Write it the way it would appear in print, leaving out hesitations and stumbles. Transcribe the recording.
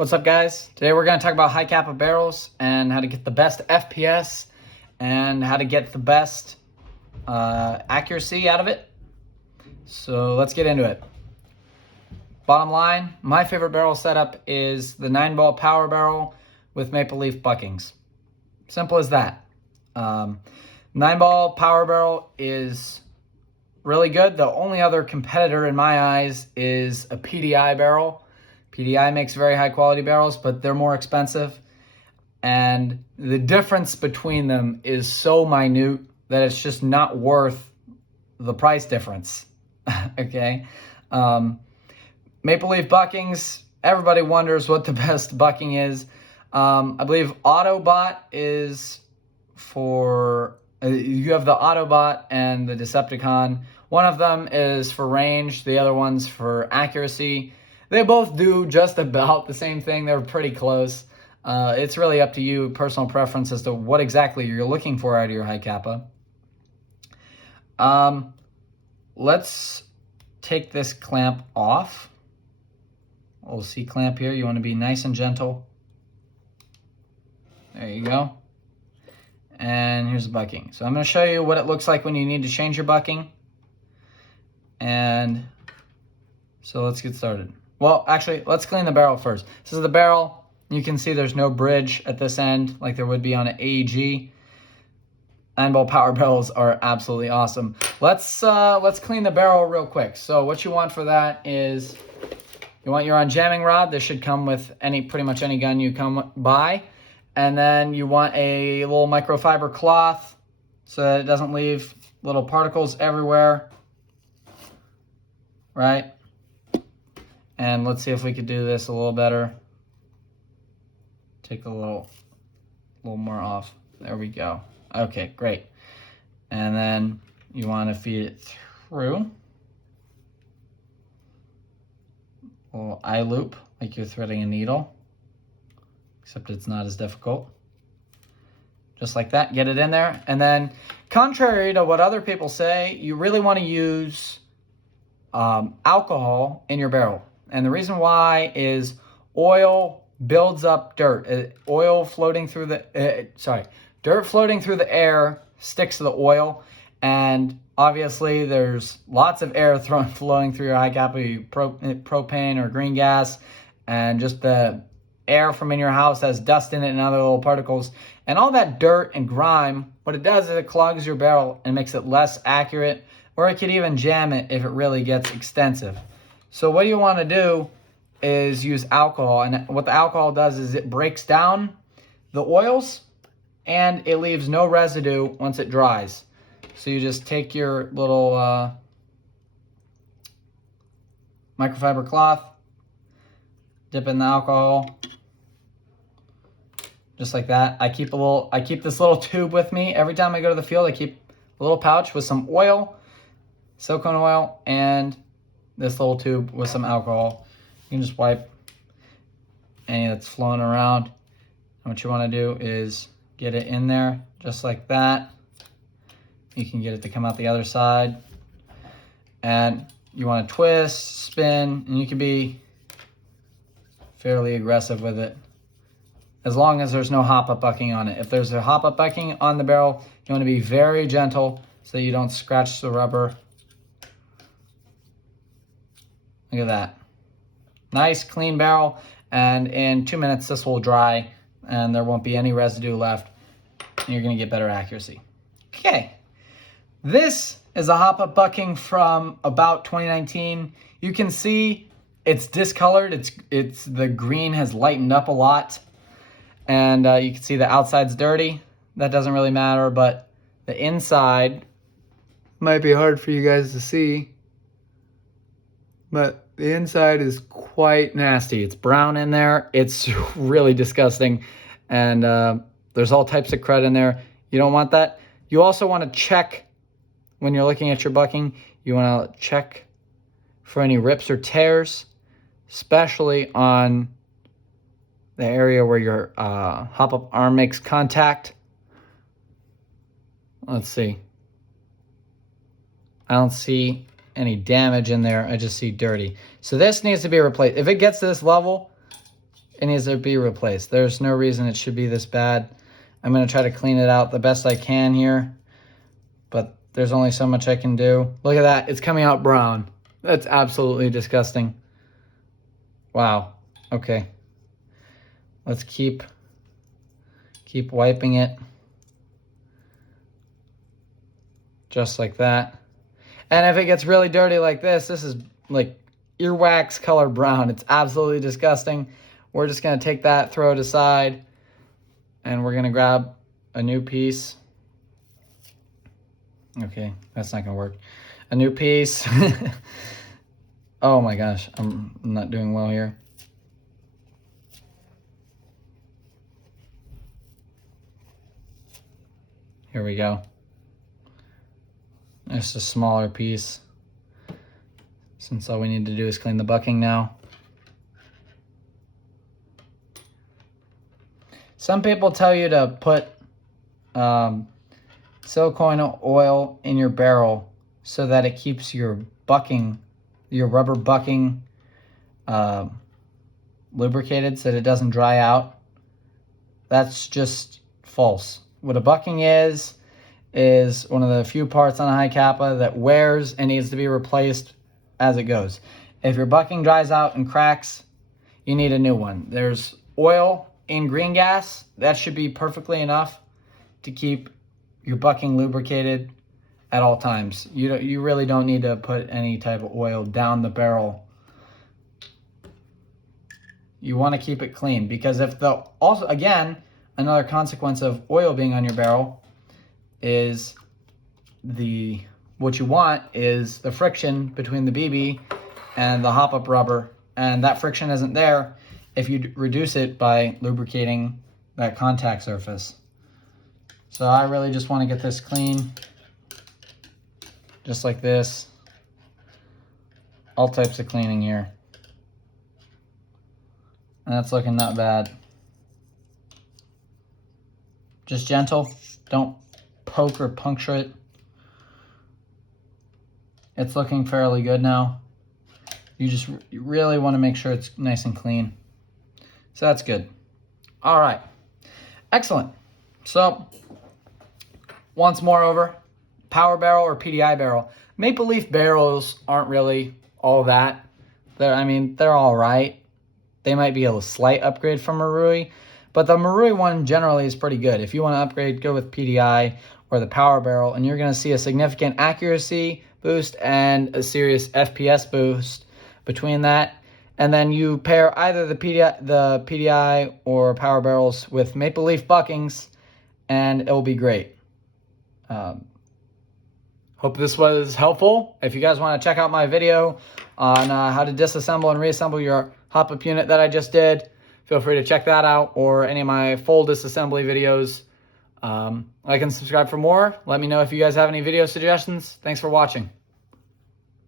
What's up, guys? Today we're going to talk about high-capa barrels and how to get the best FPS and how to get the best accuracy out of it. So let's get into it. Bottom line, my favorite barrel setup is the 9-ball power barrel with maple leaf buckings. Simple as that. 9-ball power barrel is really good. The only other competitor in my eyes is a PDI barrel. PDI makes very high quality barrels, but they're more expensive. And the difference between them is so minute that it's just not worth the price difference. Okay. Maple leaf buckings, everybody wonders what the best bucking is. I believe Autobot is for, you have the Autobot and the Decepticon. One of them is for range, the other one's for accuracy. They both do just about the same thing. They're pretty close. It's really up to you, personal preference, as to what exactly you're looking for out of your high-capa. Let's take this clamp off. Little C-clamp here. You want to be nice and gentle. There you go. And here's the bucking. So I'm going to show you what it looks like when you need to change your bucking. And so let's get started. Well, actually, let's clean the barrel first. This is the barrel. You can see there's no bridge at this end like there would be on an AEG. 9-ball power barrels are absolutely awesome. Let's clean the barrel real quick. So what you want for that is you want your unjamming rod. This should come with pretty much any gun you come by. And then you want a little microfiber cloth so that it doesn't leave little particles everywhere. Right? And let's see if we could do this a little better. Take a little more off. There we go. Okay, great. And then you want to feed it through. A little eye loop, like you're threading a needle. Except it's not as difficult. Just like that, get it in there. And then, contrary to what other people say, you really want to use alcohol in your barrel. And the reason why is oil builds up dirt. Dirt floating through the air sticks to the oil. And obviously there's lots of air flowing through your high-capa, propane or green gas. And just the air from in your house has dust in it and other little particles. And all that dirt and grime, what it does is it clogs your barrel and makes it less accurate. Or it could even jam it if it really gets extensive. So what you want to do is use alcohol. And what the alcohol does is it breaks down the oils and it leaves no residue once it dries. So you just take your little microfiber cloth, dip in the alcohol, just like that. I keep this little tube with me every time I go to the field. I keep a little pouch with some oil, silicone oil, and this little tube with some alcohol. You can just wipe any that's flowing around. And what you want to do is get it in there just like that. You can get it to come out the other side. And you want to twist, spin, and you can be fairly aggressive with it. As long as there's no hop-up bucking on it. If there's a hop-up bucking on the barrel, you want to be very gentle so you don't scratch the rubber. Look at that. Nice, clean barrel. And in 2 minutes, this will dry and there won't be any residue left. And you're going to get better accuracy. Okay. This is a hop-up bucking from about 2019. You can see it's discolored. The green has lightened up a lot. And you can see the outside's dirty. That doesn't really matter, but the inside might be hard for you guys to see. But the inside is quite nasty. It's brown in there. It's really disgusting. And there's all types of crud in there. You don't want that. You also want to check when you're looking at your bucking. You want to check for any rips or tears, especially on the area where your hop-up arm makes contact. Let's see. I don't see any damage in there. I just see dirty. So this needs to be replaced. If it gets to this level, it needs to be replaced. There's no reason it should be this bad. I'm going to try to clean it out the best I can here, but there's only so much I can do. Look at that. It's coming out brown. That's absolutely disgusting. Wow. Okay. Let's keep wiping it. Just like that. And if it gets really dirty like this is like earwax color brown. It's absolutely disgusting. We're just going to take that, throw it aside, and we're going to grab a new piece. Okay, that's not going to work. A new piece. Oh my gosh, I'm not doing well here. Here we go. Just a smaller piece, since all we need to do is clean the bucking now. Some people tell you to put silicone oil in your barrel so that it keeps your bucking, your rubber bucking, lubricated so that it doesn't dry out. That's just false. What a bucking is one of the few parts on a High-capa that wears and needs to be replaced as it goes. If your bucking dries out and cracks, you need a new one. There's oil in green gas. That should be perfectly enough to keep your bucking lubricated at all times. You really don't need to put any type of oil down the barrel. You want to keep it clean, because also again, another consequence of oil being on your barrel is what you want is the friction between the BB and the hop-up rubber, and that friction isn't there if you reduce it by lubricating that contact surface. So I really just want to get this clean, just like this. All types of cleaning here. And that's looking not bad. Just gentle, don't poke or puncture it. It's looking fairly good now. You really want to make sure it's nice and clean. So that's good. All right, excellent. So once more over, power barrel or PDI barrel. Maple leaf barrels aren't really all that. They're all right. They might be a slight upgrade from Marui, but the Marui one generally is pretty good. If you want to upgrade, go with PDI or the power barrel, and you're going to see a significant accuracy boost and a serious FPS boost between that. And then you pair either the PDI or power barrels with maple leaf buckings, and it will be great. Hope this was helpful. If you guys want to check out my video on how to disassemble and reassemble your hopup unit that I just did, feel free to check that out, or any of my full disassembly videos. Like and subscribe for more. Let me know if you guys have any video suggestions. Thanks for watching.